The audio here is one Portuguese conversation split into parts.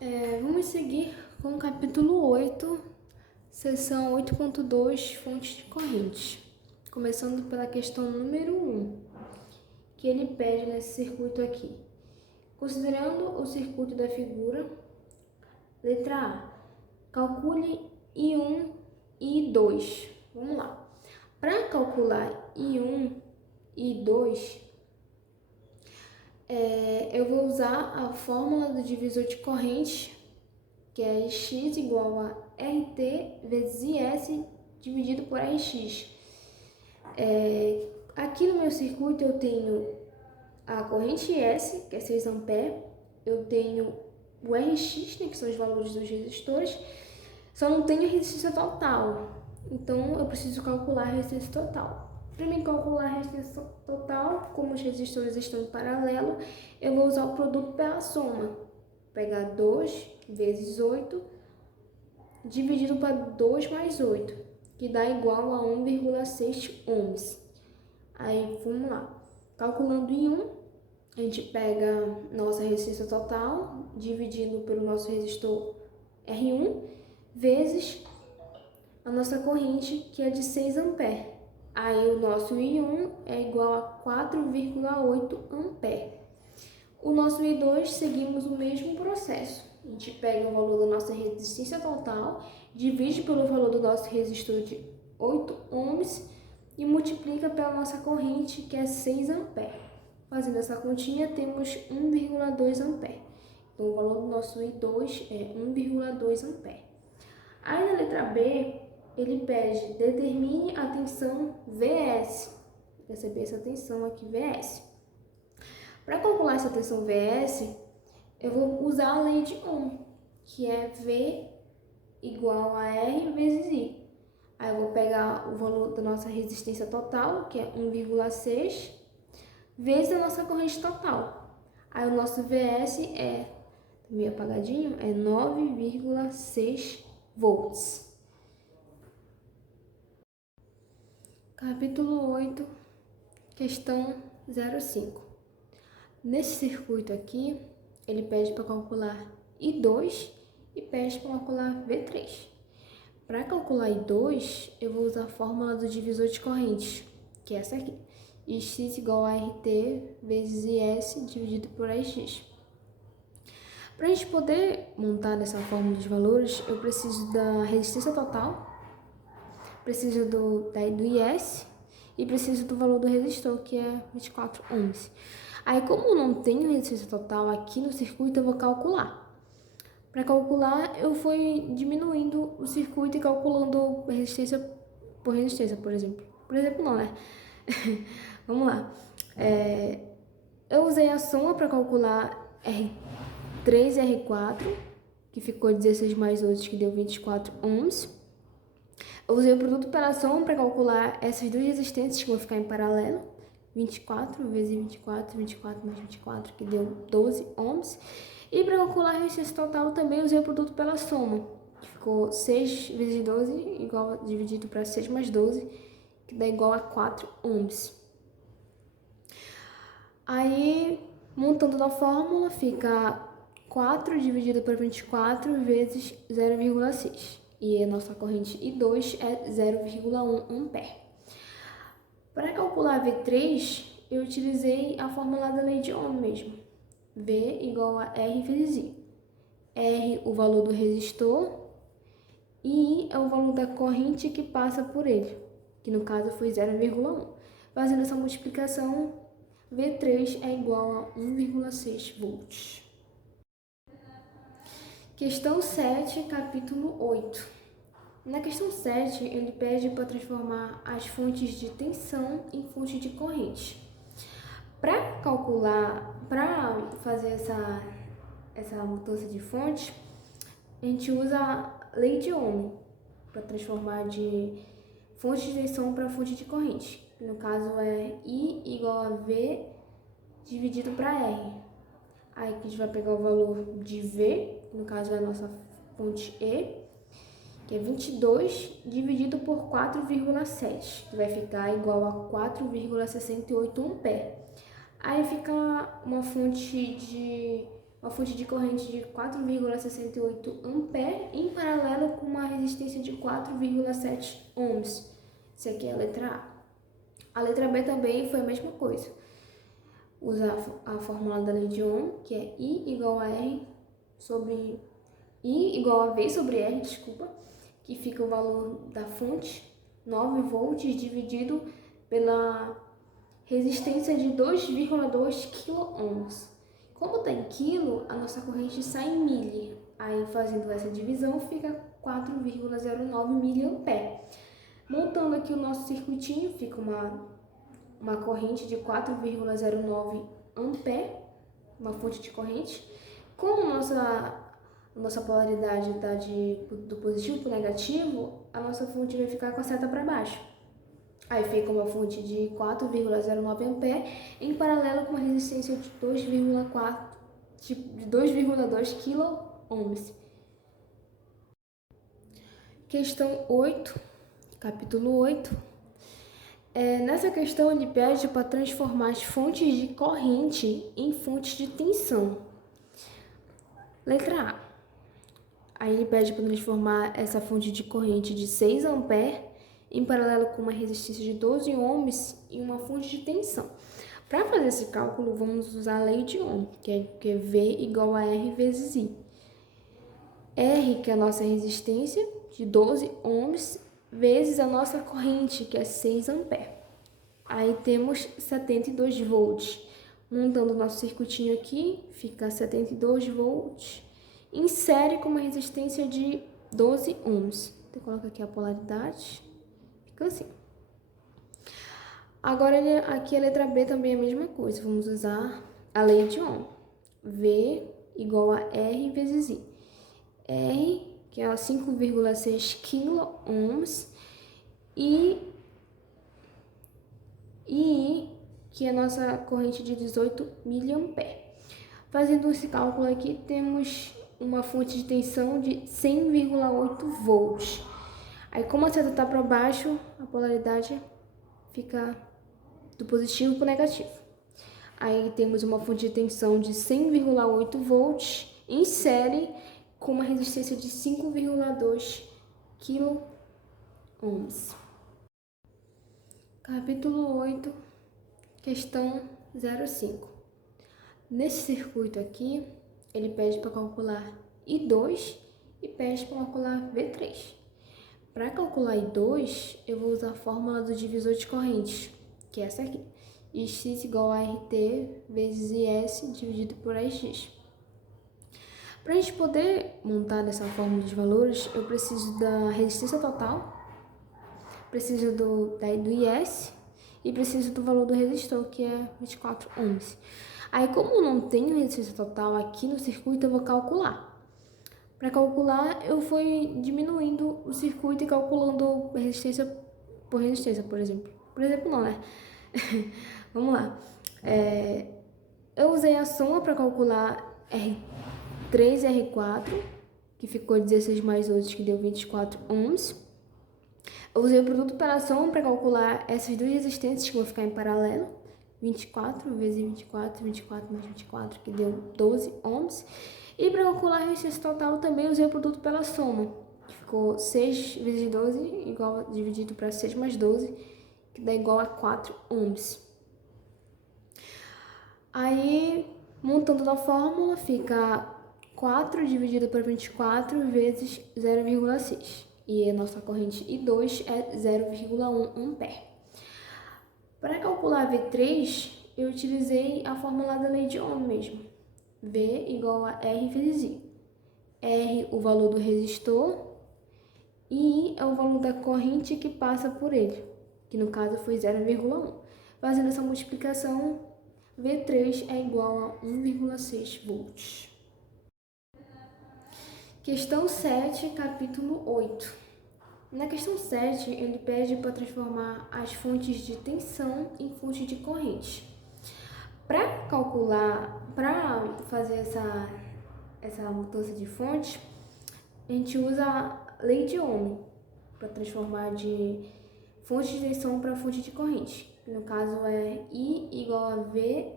Vamos seguir com o capítulo 8, seção 8.2, fontes de correntes. Começando pela questão número 1, que ele pede nesse circuito aqui. Considerando o circuito da figura, letra A, calcule I1 e I2. Vamos lá. Para calcular I1 e I2, eu vou usar a fórmula do divisor de corrente, que é x igual a RT vezes IS dividido por RX. Aqui no meu circuito eu tenho a corrente IS, que é 6 A, eu tenho o RX, né, que são os valores dos resistores, só não tenho a resistência total, então eu preciso calcular a resistência total. Para mim calcular a resistência total, como os resistores estão em paralelo, eu vou usar o produto pela soma. Pegar 2 vezes 8 dividido para 2 mais 8, que dá igual a 1,6 ohms. Aí, vamos lá. Calculando em 1, a gente pega nossa resistência total, dividindo pelo nosso resistor R1, vezes a nossa corrente, que é de 6 A. Aí, o nosso I1 é igual a 4,8 A. O nosso I2, seguimos o mesmo processo. A gente pega o valor da nossa resistência total, divide pelo valor do nosso resistor de 8 ohms e multiplica pela nossa corrente, que é 6 A. Fazendo essa continha, temos 1,2 A. Então, o valor do nosso I2 é 1,2 A. Aí, na letra B, ele pede, determine a tensão VS. Receber essa tensão aqui, VS. Para calcular essa tensão VS, eu vou usar a lei de Ohm, que é V igual a R vezes I. Aí eu vou pegar o valor da nossa resistência total, que é 1,6, vezes a nossa corrente total. Aí o nosso VS é, meio apagadinho, é 9,6 volts. Capítulo 8, questão 05. Nesse circuito aqui, ele pede para calcular I2 e pede para calcular V3. Para calcular I2, eu vou usar a fórmula do divisor de correntes, que é essa aqui. X igual a RT vezes IS dividido por RX. Para a gente poder montar essa fórmula de valores, eu preciso da resistência total, preciso do IS e preciso do valor do resistor, que é 24 ohms. Aí, como eu não tenho resistência total aqui no circuito, eu vou calcular. Para calcular, eu fui diminuindo o circuito e calculando resistência, por exemplo. Por exemplo, não, né? Vamos lá. Eu usei a soma para calcular R3 e R4, que ficou 16 mais 8, que deu 24 ohms. Eu usei o produto pela soma para calcular essas duas resistências que vão ficar em paralelo. 24 vezes 24, 24 mais 24, que deu 12 ohms. E para calcular a resistência total, também usei o produto pela soma, que ficou 6 vezes 12, igual, dividido para 6 mais 12, que dá igual a 4 ohms. Aí, montando na fórmula, fica 4 dividido por 24 vezes 0,6. E a nossa corrente I2 é 0,1 A. Para calcular V3, eu utilizei a fórmula da lei de Ohm mesmo. V igual a R vezes I. R, o valor do resistor, e I é o valor da corrente que passa por ele, que no caso foi 0,1. Fazendo essa multiplicação, V3 é igual a 1,6 volts. Questão 7, capítulo 8. Na questão 7, ele pede para transformar as fontes de tensão em fontes de corrente. Para calcular, para fazer essa mudança de fonte, a gente usa a lei de Ohm para transformar de fonte de tensão para fonte de corrente. No caso é I igual a V dividido para R. Aí a gente vai pegar o valor de V, no caso é a nossa fonte E, que é 22 dividido por 4,7, que vai ficar igual a 4,68 A. Aí fica uma fonte de uma fonte de corrente de 4,68 A em paralelo com uma resistência de 4,7 ohms. Isso aqui é a letra A. A letra B também foi a mesma coisa. Usa a fórmula da lei de Ohm, que é I igual a R sobre I igual a V sobre R, desculpa, que fica o valor da fonte, 9 volts, dividido pela resistência de 2,2 kΩ. Como está em quilo, a nossa corrente sai em milha. Aí, fazendo essa divisão, fica 4,09 mA. Montando aqui o nosso circuitinho, fica uma corrente de 4,09 A, uma fonte de corrente. Como nossa polaridade está do positivo para o negativo, a nossa fonte vai ficar com a seta para baixo. Aí fica uma fonte de 4,09 A em paralelo com uma resistência de 2,2 kΩ. Questão 8, capítulo 8. Nessa questão ele pede para transformar as fontes de corrente em fontes de tensão. Letra A. Aí ele pede para transformar essa fonte de corrente de 6 A em paralelo com uma resistência de 12 ohms em uma fonte de tensão. Para fazer esse cálculo, vamos usar a lei de Ohm, que é V igual a R vezes I. R, que é a nossa resistência, de 12 ohms, vezes a nossa corrente, que é 6 A. Aí temos 72 volts. Montando o nosso circuitinho aqui, fica 72 volts, em série com uma resistência de 12 ohms. Então, coloca aqui a polaridade. Fica assim. Agora, aqui a letra B também é a mesma coisa. Vamos usar a lei de Ohm. V igual a R vezes I. R, que é 5,6 kΩ, e I, que é a nossa corrente de 18 mA. Fazendo esse cálculo aqui, temos uma fonte de tensão de 100,8 volts. Aí, como a seta está para baixo, a polaridade fica do positivo para o negativo. Aí temos uma fonte de tensão de 100,8 volts em série com uma resistência de 5,2 kΩ. Capítulo 8, questão 05. Nesse circuito aqui, ele pede para calcular I2 e pede para calcular V3. Para calcular I2, eu vou usar a fórmula do divisor de correntes, que é essa aqui. Ix igual a RT vezes IS dividido por AX. Para a gente poder montar essa fórmula de valores, eu preciso da resistência total, preciso do IS e preciso do valor do resistor, que é 24 ohms. Aí, como eu não tenho resistência total aqui no circuito, eu vou calcular. Para calcular, eu fui diminuindo o circuito e calculando resistência, por exemplo. Por exemplo, não, né? Vamos lá. Eu usei a soma para calcular R3 e R4, que ficou 16 mais 8, que deu 24 ohms. Eu usei o produto pela soma para calcular essas duas resistências que vão ficar em paralelo. 24 vezes 24, 24 mais 24, que deu 12 ohms. E para calcular a resistência total, também usei o produto pela soma, que ficou 6 vezes 12, dividido para 6 mais 12, que dá igual a 4 ohms. Aí, montando na fórmula, fica 4 dividido por 24 vezes 0,6. E a nossa corrente I2 é 0,1 A. Para calcular V3, eu utilizei a fórmula da lei de Ohm mesmo. V igual a R vezes I. R, o valor do resistor, e I é o valor da corrente que passa por ele, que no caso foi 0,1. Fazendo essa multiplicação, V3 é igual a 1,6 volts. Questão 7, capítulo 8. Na questão 7, ele pede para transformar as fontes de tensão em fontes de corrente. Para fazer essa mudança de fonte, a gente usa a lei de Ohm para transformar de fonte de tensão para fonte de corrente. No caso é I igual a V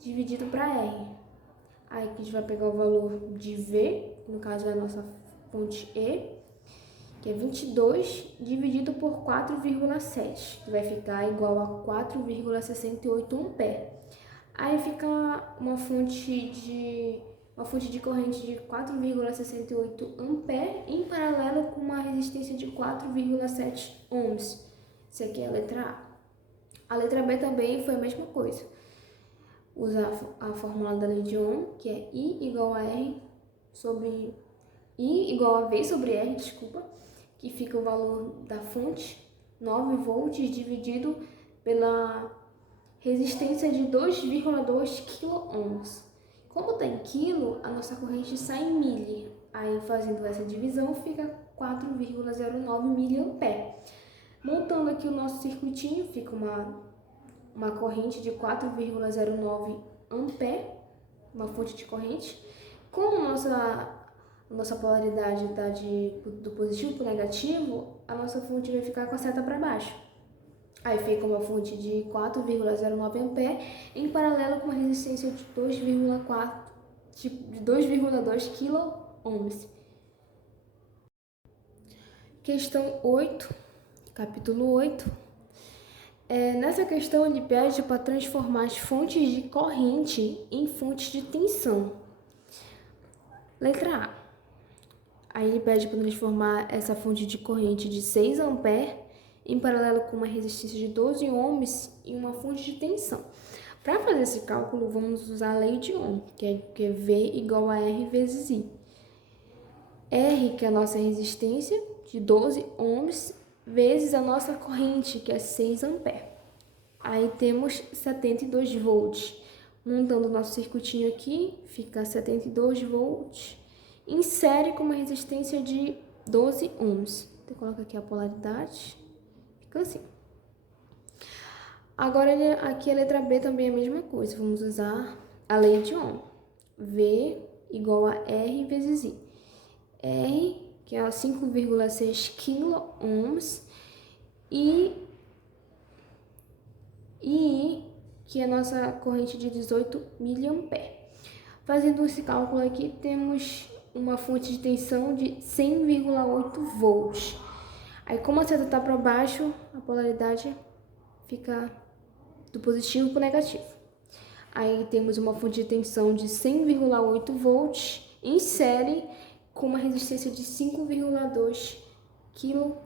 dividido para R. Aí a gente vai pegar o valor de V, no caso é a nossa fonte E, que é 22 dividido por 4,7, que vai ficar igual a 4,68 ampere. Aí fica uma fonte de corrente de 4,68 ampere em paralelo com uma resistência de 4,7 ohms. Isso aqui é a letra A. A letra B também foi a mesma coisa. Usar a fórmula da lei de Ohm, que é I igual a R sobre I igual a V sobre R, desculpa, que fica o valor da fonte, 9 volts, dividido pela resistência de 2,2 kΩ. Como está em quilo, a nossa corrente sai em milli. Aí, fazendo essa divisão, fica 4,09 miliampere. Montando aqui o nosso circuitinho, fica uma corrente de 4,09 ampere, uma fonte de corrente. Como nossa polaridade está do positivo para o negativo, a nossa fonte vai ficar com a seta para baixo. Aí fica uma fonte de 4,09 ampere em paralelo com uma resistência de 2,2 kΩ. Questão 8, capítulo 8. Nessa questão ele pede para transformar as fontes de corrente em fontes de tensão. Letra A. Aí ele pede para transformar essa fonte de corrente de 6 ampere em paralelo com uma resistência de 12 ohms em uma fonte de tensão. Para fazer esse cálculo, vamos usar a lei de Ohm, que é V igual a R vezes I. R, que é a nossa resistência, de 12 ohms, vezes a nossa corrente, que é 6 ampere. Aí temos 72 volts. Montando o nosso circuitinho aqui, fica 72 volts. Insere com uma resistência de 12 ohms. Então, coloca aqui a polaridade. Fica assim. Agora, aqui a letra B também é a mesma coisa. Vamos usar a lei de Ohm. V igual a R vezes I. R, que é 5,6 kΩ, e I, que é a nossa corrente de 18 miliampere. Fazendo esse cálculo aqui, temos uma fonte de tensão de 100,8 volts. Aí, como a seta está para baixo, a polaridade fica do positivo para o negativo. Aí temos uma fonte de tensão de 100,8 volts em série com uma resistência de 5,2 kΩ.